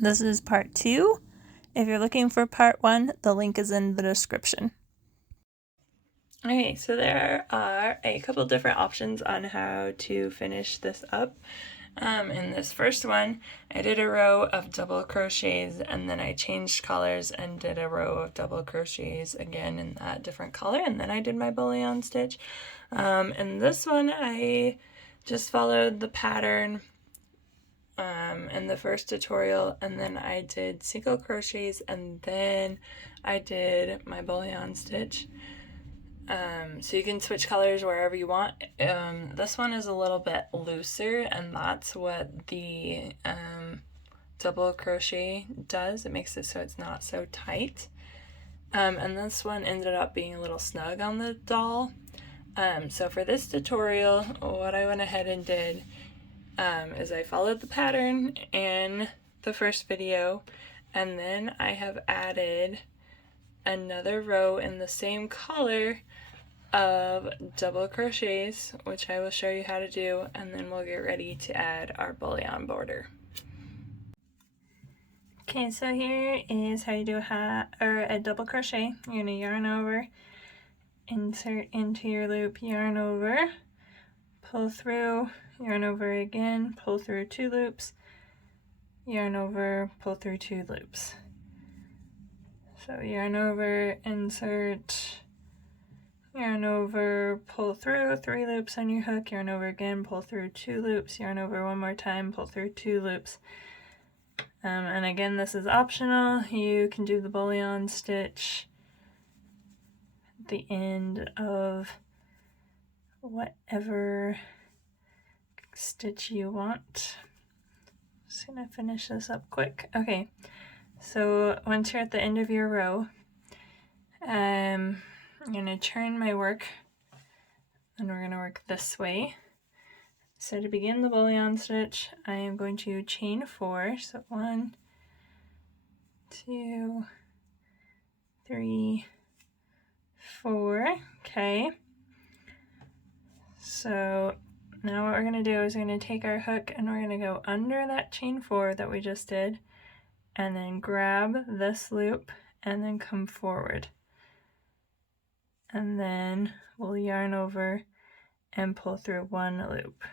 This is part 2. If you're looking for part 1, the link is in the description. Okay, so there are a couple different options on how to finish this up. In this first one, I did a row of double crochets and then I changed colors and did a row of double crochets again in that different color, and then I did my bullion stitch. In this one, I just followed the pattern in the first tutorial, and then I did single crochets and then I did my bullion stitch. So you can switch colors wherever you want. This one is a little bit looser, and that's what the double crochet does. It makes it so it's not so tight. And this one ended up being a little snug on the doll. So for this tutorial, what I went ahead and did is I followed the pattern in the first video, and then I have added another row in the same color of double crochets, which I will show you how to do, and then we'll get ready to add our bullion border. Okay, so here is how you do a double crochet. You're going to yarn over, insert into your loop, yarn over, pull through, yarn over again, pull through 2 loops, yarn over, pull through 2 loops. So yarn over, insert, yarn over, pull through 3 loops on your hook, yarn over again, pull through 2 loops, yarn over one more time, pull through 2 loops. And again, this is optional. You can do the bullion stitch at the end of whatever stitch you want. Just gonna finish this up quick. Okay, so once you're at the end of your row, I'm gonna turn my work and we're gonna work this way. So to begin the bullion stitch, I am going to chain 4. So 1, 2, 3, 4. Okay. So now what we're gonna do is we're gonna take our hook and we're gonna go under that chain 4 that we just did, and then grab this loop and then come forward. And then we'll yarn over and pull through 1 loop.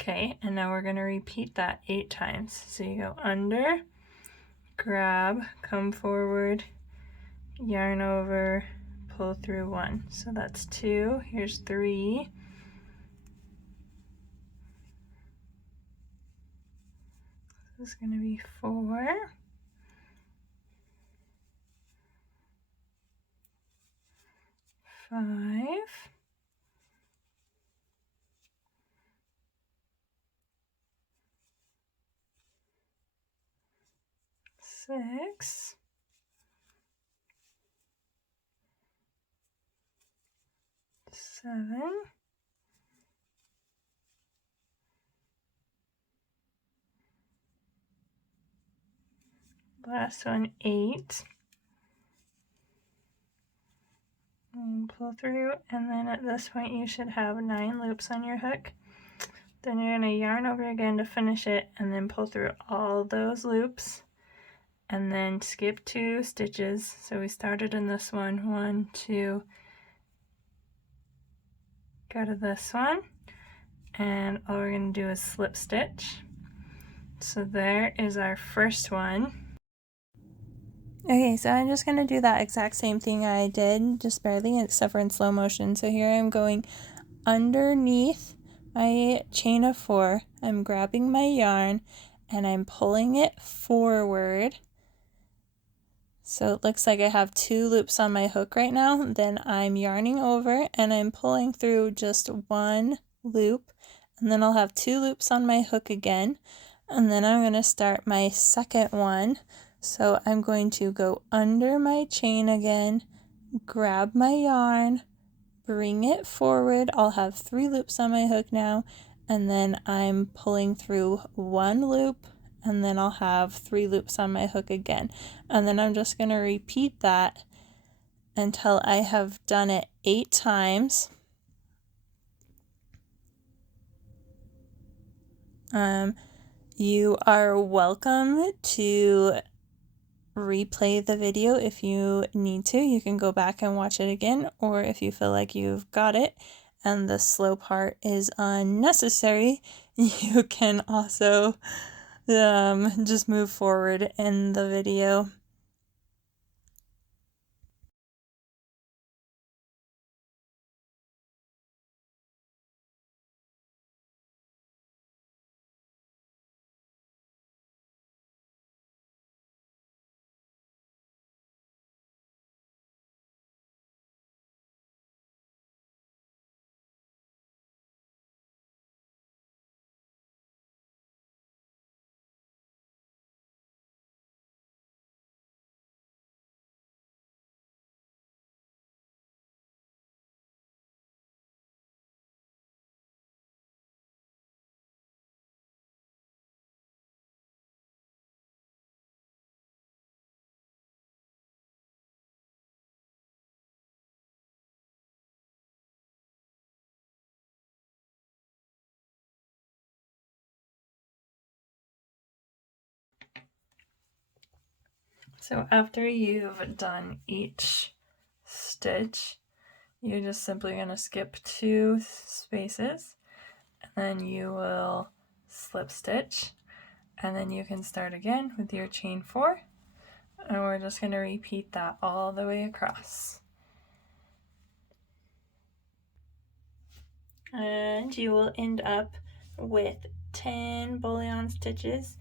Okay, and now we're going to repeat that 8 times. So you go under, grab, come forward, yarn over, pull through 1. So that's 2, here's 3. This is going to be 4. 5. 6. 7. 8. And pull through, and then at this point you should have 9 loops on your hook. Then you're going to yarn over again to finish it, and then pull through all those loops, and then skip 2 stitches. So we started in this one, 1, 2, go to this one, and all we're going to do is slip stitch. So there is our first one. Okay, so I'm just going to do that exact same thing I did, just barely, except for in slow motion. So here I'm going underneath my chain of 4, I'm grabbing my yarn and I'm pulling it forward. So it looks like I have 2 loops on my hook right now. Then I'm yarning over and I'm pulling through just 1 loop, and then I'll have 2 loops on my hook again, and then I'm going to start my second one. So I'm going to go under my chain again, grab my yarn, bring it forward. I'll have 3 loops on my hook now, and then I'm pulling through 1 loop, and then I'll have 3 loops on my hook again. And then I'm just going to repeat that until I have done it 8 times. You are welcome to replay the video if you need to. You can go back and watch it again, or if you feel like you've got it and the slow part is unnecessary, you can also just move forward in the video. So after you've done each stitch, you're just simply going to skip 2 spaces, and then you will slip stitch, and then you can start again with your chain 4, and we're just going to repeat that all the way across. And you will end up with 10 bullion stitches,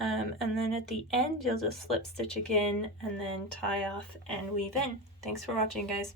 and then at the end you'll just slip stitch again and then tie off and weave in. Thanks for watching, guys.